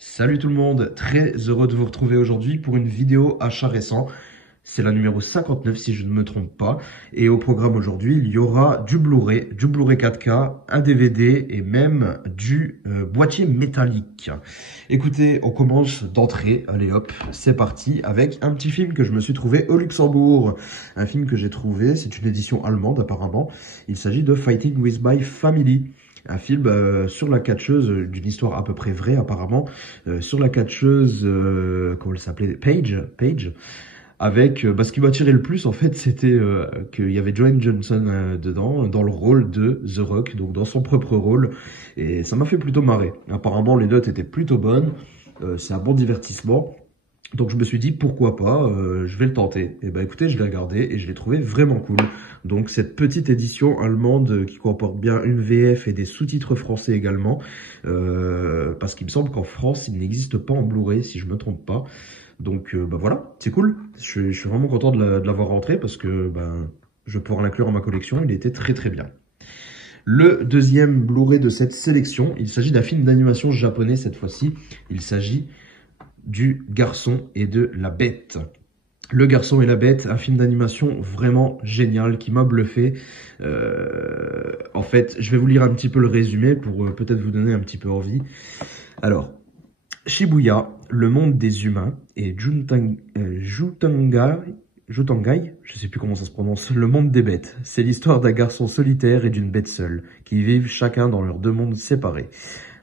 Salut tout le monde, très heureux de vous retrouver aujourd'hui pour une vidéo achat récent. C'est la numéro 59 si je ne me trompe pas. Et au programme aujourd'hui, il y aura du Blu-ray 4K, un DVD et même du boîtier métallique. Écoutez, on commence d'entrée, allez hop, c'est parti, avec un petit film que je me suis trouvé au Luxembourg. Un film que j'ai trouvé, c'est une édition allemande apparemment. Il s'agit de Fighting with My Family. Un film sur la catcheuse, d'une histoire à peu près vraie apparemment, sur la catcheuse, comment elle s'appelait, Paige, avec, ce qui m'a attiré le plus en fait, c'était qu'il y avait Dwayne Johnson dedans, dans le rôle de The Rock, donc dans son propre rôle, et ça m'a fait plutôt marrer. Apparemment les notes étaient plutôt bonnes, c'est un bon divertissement. Donc je me suis dit pourquoi pas, je vais le tenter. Et ben écoutez, je l'ai regardé et je l'ai trouvé vraiment cool. Donc cette petite édition allemande qui comporte bien une VF et des sous-titres français également, parce qu'il me semble qu'en France il n'existe pas en Blu-ray si je me trompe pas. Donc voilà, c'est cool. Je suis vraiment content de l'avoir rentré parce que je vais pouvoir l'inclure dans ma collection. Il était très très bien. Le deuxième Blu-ray de cette sélection, il s'agit d'un film d'animation japonais cette fois-ci. Il s'agit du Garçon et de la Bête. Le Garçon et la Bête, un film d'animation vraiment génial qui m'a bluffé. En fait, je vais vous lire un petit peu le résumé pour peut-être vous donner un petit peu envie. Alors, Shibuya, le monde des humains, et Jutangai, je sais plus comment ça se prononce, le monde des bêtes. C'est l'histoire d'un garçon solitaire et d'une bête seule, qui vivent chacun dans leurs deux mondes séparés.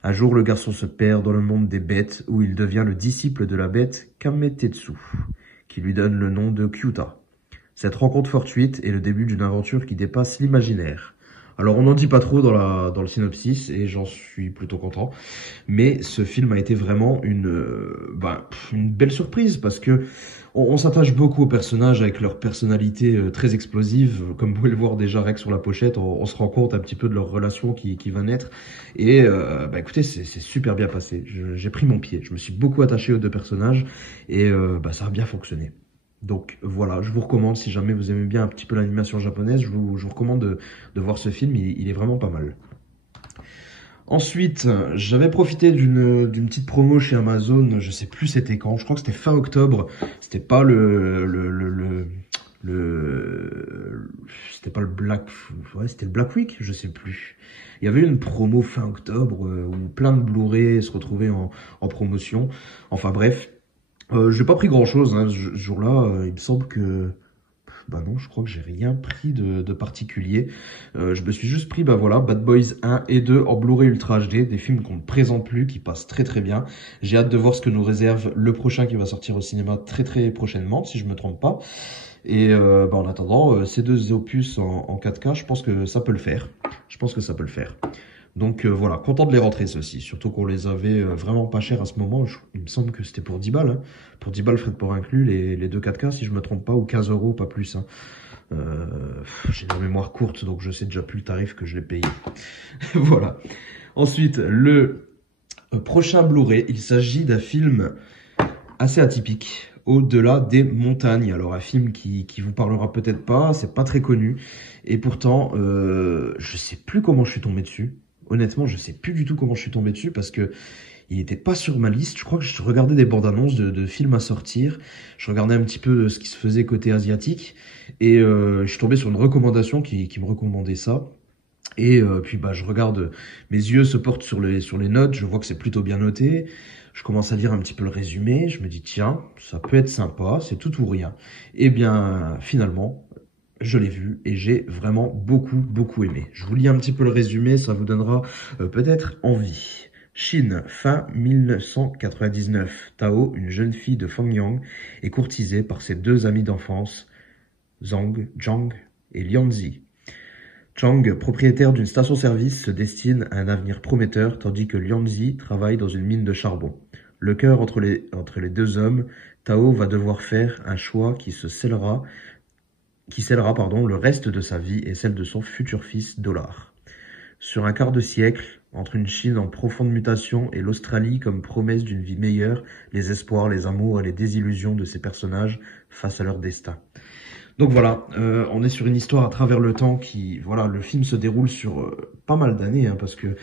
Un jour, le garçon se perd dans le monde des bêtes, où il devient le disciple de la bête Kametetsu, qui lui donne le nom de Kyuta. Cette rencontre fortuite est le début d'une aventure qui dépasse l'imaginaire. Alors, on n'en dit pas trop dans le synopsis, et j'en suis plutôt content. Mais ce film a été vraiment une belle surprise, parce que on s'attache beaucoup aux personnages avec leur personnalité très explosive. Comme vous pouvez le voir déjà, avec sur la pochette, on se rend compte un petit peu de leur relation qui va naître. Et écoutez, c'est super bien passé. J'ai pris mon pied. Je me suis beaucoup attaché aux deux personnages, et ça a bien fonctionné. Donc voilà, je vous recommande, si jamais vous aimez bien un petit peu l'animation japonaise, je vous recommande de voir ce film, il est vraiment pas mal. Ensuite, j'avais profité d'une petite promo chez Amazon, je sais plus c'était quand, je crois que c'était fin octobre, c'était pas c'était pas le c'était le Black Week, je sais plus. Il y avait une promo fin octobre où plein de Blu-ray se retrouvaient en promotion. Enfin bref, j'ai pas pris grand chose hein, ce jour-là. Il me semble que non, je crois que j'ai rien pris de particulier. Je me suis juste pris Bad Boys 1 et 2 en Blu-ray Ultra HD, des films qu'on ne présente plus, qui passent très très bien. J'ai hâte de voir ce que nous réserve le prochain qui va sortir au cinéma très très prochainement, si je me trompe pas. Et en attendant, ces deux opus en 4K, je pense que ça peut le faire. Je pense que ça peut le faire. Donc voilà, content de les rentrer ceux-ci, surtout qu'on les avait vraiment pas chers à ce moment. Il me semble que c'était pour 10 balles, hein. Pour 10 balles frais de port inclus, les deux 4K si je me trompe pas, ou 15 €, pas plus. Hein. J'ai la mémoire courte, donc je sais déjà plus le tarif que je l'ai payé. Voilà. Ensuite, le prochain Blu-ray, il s'agit d'un film assez atypique, Au-delà des montagnes. Alors un film qui vous parlera peut-être pas, c'est pas très connu, et pourtant je sais plus comment je suis tombé dessus. Honnêtement, je sais plus du tout comment je suis tombé dessus parce que il était pas sur ma liste. Je crois que je regardais des bandes annonces de films à sortir. Je regardais un petit peu ce qui se faisait côté asiatique et je suis tombé sur une recommandation qui me recommandait ça. Et puis je regarde, mes yeux se portent sur les notes, je vois que c'est plutôt bien noté. Je commence à lire un petit peu le résumé, je me dis tiens, ça peut être sympa, c'est tout ou rien. Et bien finalement, je l'ai vu et j'ai vraiment beaucoup aimé. Je vous lis un petit peu le résumé, ça vous donnera peut-être envie. Chine, fin 1999. Tao, une jeune fille de Fangyang, est courtisée par ses deux amis d'enfance, Zhang et Lianzi. Chang, propriétaire d'une station-service, se destine à un avenir prometteur, tandis que Lianzi travaille dans une mine de charbon. Le cœur entre les deux hommes, Tao va devoir faire un choix qui scellera le reste de sa vie et celle de son futur fils, Dollar. Sur un quart de siècle, entre une Chine en profonde mutation et l'Australie comme promesse d'une vie meilleure, les espoirs, les amours et les désillusions de ces personnages face à leur destin. Donc voilà, on est sur une histoire à travers le temps qui, voilà, le film se déroule sur pas mal d'années, hein, parce que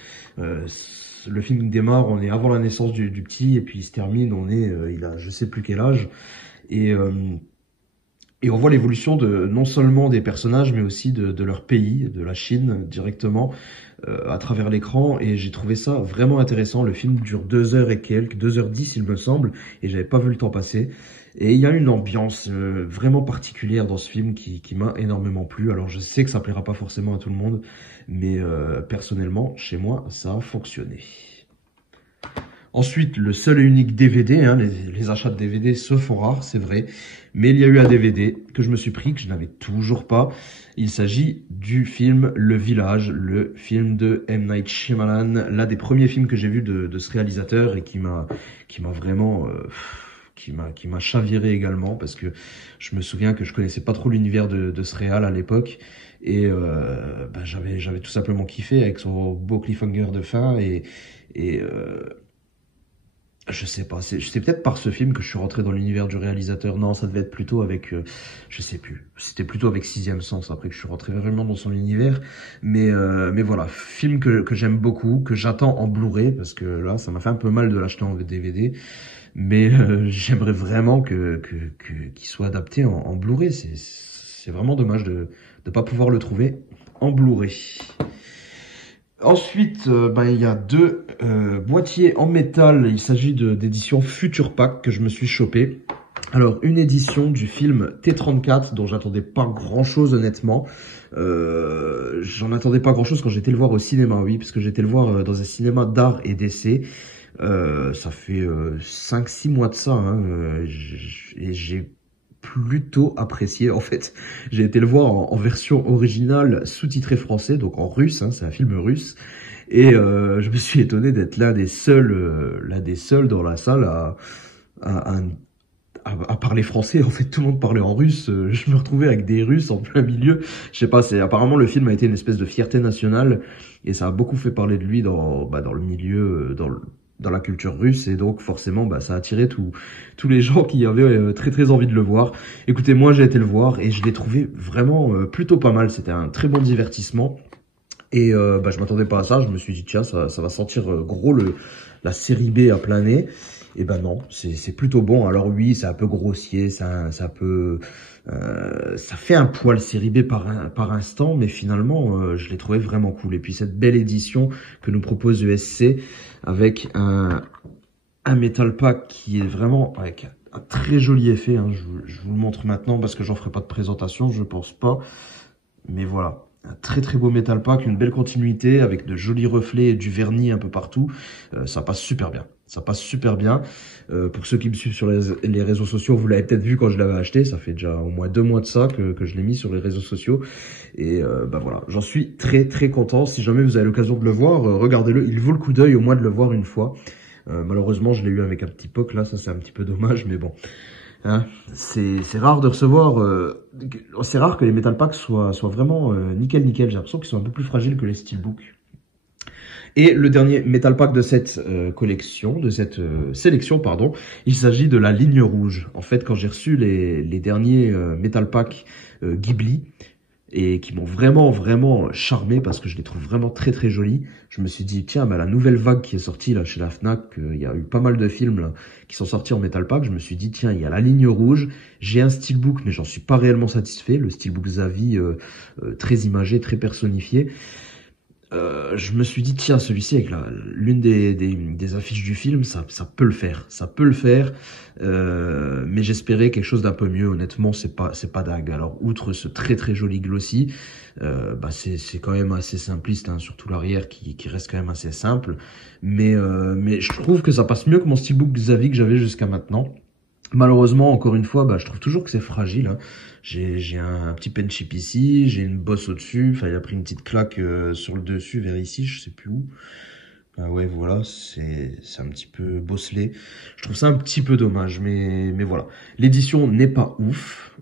le film démarre, on est avant la naissance du petit, et puis il se termine, il a je sais plus quel âge, et, euh, et on voit l'évolution de non seulement des personnages, mais aussi de leur pays, de la Chine directement, à travers l'écran, et j'ai trouvé ça vraiment intéressant. Le film dure 2 heures et quelques, 2h10 il me semble, et j'avais pas vu le temps passer. Et il y a une ambiance vraiment particulière dans ce film qui m'a énormément plu. Alors je sais que ça plaira pas forcément à tout le monde, mais personnellement, chez moi, ça a fonctionné. Ensuite, le seul et unique DVD, hein, les achats de DVD se font rares, c'est vrai, mais il y a eu un DVD que je me suis pris, que je n'avais toujours pas. Il s'agit du film Le Village, le film de M. Night Shyamalan, l'un des premiers films que j'ai vu de ce réalisateur et qui m'a vraiment... qui m'a chaviré également, parce que je me souviens que je connaissais pas trop l'univers de ce réal à l'époque, et j'avais tout simplement kiffé avec son beau cliffhanger de fin, et je sais pas, c'est peut-être par ce film que je suis rentré dans l'univers du réalisateur. Non, ça devait être plutôt avec, je sais plus, c'était plutôt avec Sixième Sens après que je suis rentré vraiment dans son univers. Mais voilà, film que j'aime beaucoup, que j'attends en Blu-ray, parce que là, ça m'a fait un peu mal de l'acheter en DVD. Mais j'aimerais vraiment qu'il soit adapté en Blu-ray. C'est vraiment dommage de pas pouvoir le trouver en Blu-ray. Ensuite, il y a 2 boîtiers en métal. Il s'agit d'édition Future Pack que je me suis chopé. Alors, une édition du film T-34 dont j'attendais pas grand-chose honnêtement. J'en attendais pas grand-chose quand j'étais le voir au cinéma, oui, parce que j'étais le voir dans un cinéma d'art et d'essai. Ça fait 5-6 mois de ça, hein, et j'ai plutôt apprécié. En fait, j'ai été le voir en version originale sous-titrée français, donc en russe, hein, c'est un film russe, et je me suis étonné d'être l'un des seuls dans la salle à parler français. En fait, tout le monde parlait en russe. Je me retrouvais avec des Russes en plein milieu. Je sais pas, apparemment le film a été une espèce de fierté nationale, et ça a beaucoup fait parler de lui dans le milieu, dans la culture russe, et donc forcément ça a attiré tous les gens qui avaient très très envie de le voir. Écoutez, moi j'ai été le voir et je l'ai trouvé vraiment plutôt pas mal. C'était un très bon divertissement, et je m'attendais pas à ça. Je me suis dit tiens, ça va sentir gros la série B à plein nez. Et non, c'est plutôt bon. Alors oui, c'est un peu grossier, ça fait un poil série B par instant, mais finalement, je l'ai trouvé vraiment cool. Et puis cette belle édition que nous propose ESC avec un Metal Pack qui est vraiment avec un très joli effet, hein. Je vous le montre maintenant parce que j'en ferai pas de présentation, je pense pas. Mais voilà. Un très très beau Metal Pack, une belle continuité avec de jolis reflets et du vernis un peu partout. Ça passe super bien. Ça passe super bien. Pour ceux qui me suivent sur les réseaux sociaux, vous l'avez peut-être vu quand je l'avais acheté. Ça fait déjà au moins 2 mois de ça que je l'ai mis sur les réseaux sociaux. Et voilà, j'en suis très très content. Si jamais vous avez l'occasion de le voir, regardez-le. Il vaut le coup d'œil au moins de le voir une fois. Malheureusement, je l'ai eu avec un petit POC là. Ça, c'est un petit peu dommage, mais bon. Hein, c'est rare de recevoir, c'est rare que les Metal Packs soient vraiment nickel. J'ai l'impression qu'ils sont un peu plus fragiles que les Steelbook. Et le dernier Metal Pack de cette collection, de cette sélection, pardon, il s'agit de la ligne rouge. En fait, quand j'ai reçu les derniers Metal Pack Ghibli, et qui m'ont vraiment charmé parce que je les trouve vraiment très très jolis, je me suis dit tiens, la nouvelle vague qui est sortie là chez la Fnac, il y a eu pas mal de films là qui sont sortis en Metal Pack. Je me suis dit tiens, il y a la ligne rouge, j'ai un steelbook mais j'en suis pas réellement satisfait, le steelbook Zavi très imagé, très personnifié. Je me suis dit tiens, celui-ci avec l'une des affiches du film, ça peut le faire, mais j'espérais quelque chose d'un peu mieux. Honnêtement, c'est pas dingue. Alors outre ce très très joli glossy, c'est quand même assez simpliste, hein, surtout l'arrière qui reste quand même assez simple, mais je trouve que ça passe mieux que mon steelbook Zavi que j'avais jusqu'à maintenant. Malheureusement, encore une fois, je trouve toujours que c'est fragile, hein. J'ai un petit pen chip ici, j'ai une bosse au-dessus, enfin il a pris une petite claque sur le dessus vers ici, je sais plus où. Ouais, voilà, c'est un petit peu bosselé. Je trouve ça un petit peu dommage, mais voilà. L'édition n'est pas ouf.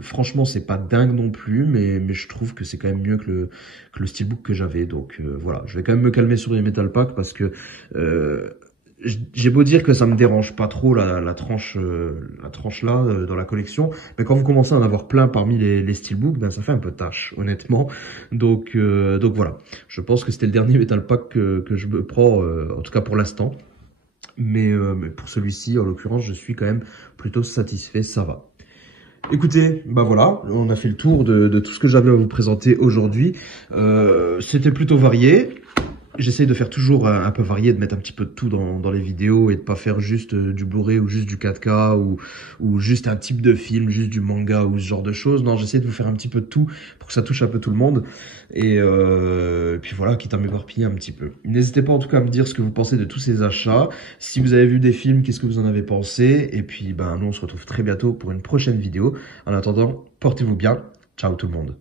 Franchement, c'est pas dingue non plus, mais je trouve que c'est quand même mieux que le steelbook que j'avais. Donc voilà, je vais quand même me calmer sur les Metal Pack parce que j'ai beau dire que ça me dérange pas trop la tranche là dans la collection, mais quand vous commencez à en avoir plein parmi les steelbooks, ben ça fait un peu tâche, honnêtement. Donc voilà, je pense que c'était le dernier Metal Pack que je me prends, en tout cas pour l'instant. Mais pour celui-ci, en l'occurrence, je suis quand même plutôt satisfait, ça va. Écoutez, bah voilà, on a fait le tour de tout ce que j'avais à vous présenter aujourd'hui. C'était plutôt varié. J'essaye de faire toujours un peu varié, de mettre un petit peu de tout dans les vidéos et de pas faire juste du Blu-ray ou juste du 4K ou juste un type de film, juste du manga ou ce genre de choses. Non, j'essaie de vous faire un petit peu de tout pour que ça touche un peu tout le monde. Et puis voilà, quitte à m'éparpiller un petit peu. N'hésitez pas en tout cas à me dire ce que vous pensez de tous ces achats. Si vous avez vu des films, qu'est-ce que vous en avez pensé? Et puis ben nous on se retrouve très bientôt pour une prochaine vidéo. En attendant, portez-vous bien. Ciao tout le monde.